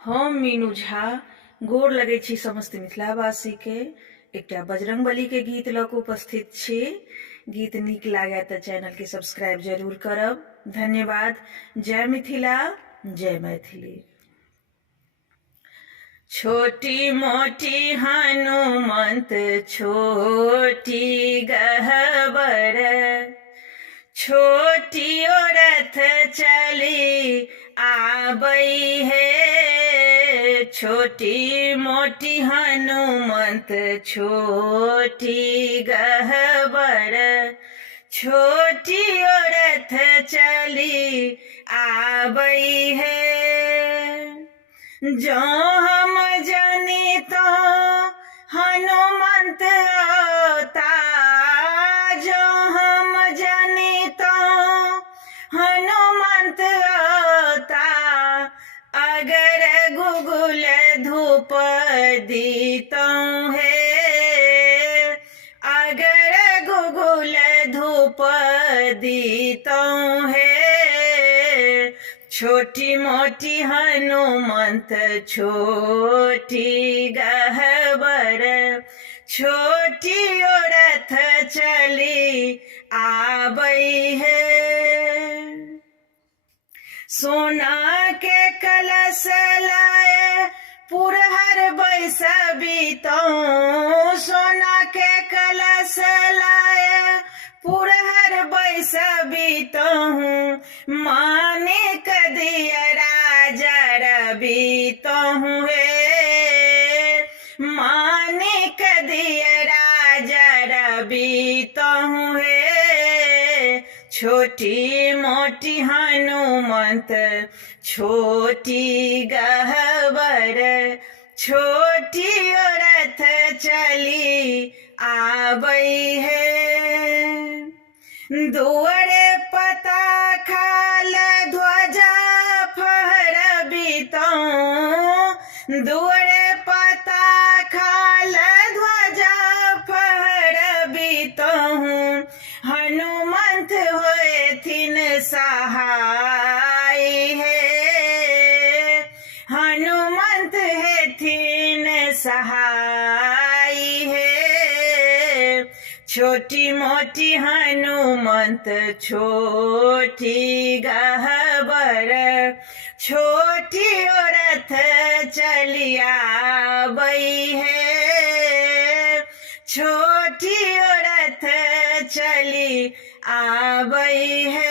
हम मीनू झा गोर लगै छी समस्त मिथिलावासी के एकटा बजरंगबली के गीत लऽ कऽ उपस्थित छी। गीत नीक लागे तऽ चैनल के सब्सक्राइब जरूर करब। धन्यवाद। जय मिथिला, जय मैथिली। छोटी मोटी हनुमंत छोटी गहबर, छोटी रथ चली आबई है। छोटी मोटी हनुमंत छोटी गहबर, छोटी रथ चली आबई है। जो हम जानी तो हनुमंत होता, जो हम जानी तो हनुमंत होता। अगर गुगुल धूप दीतो है, अगर गुगुल धूप दीतो है। छोटी मोटी हनुमंत छोटी गहबर, छोटी रथ चली आबई है। सोना के कलश लाए पुरहर बैसबी तो, सोना के कलश लाए पुरहर बैसबी तो। माने कदिया राजा रवि तो है, माने कदिया राजा रवि तो है। छोटी मोटी हनुमंत छोटी गहबर, छोटी रथ चली आबई है। दुअरे पता खाल ध्वजा फहरबी तो, दुअरे पता खाल ध्वजा फहरबी तो। हनुमंत होएथिन सहाय है, हनुमंत हेथिन सहाय है। छोटी मोटी हनुमंत छोटी गहबर, छोटी रथ चली आबई है। छोटी रथ चली आबई है।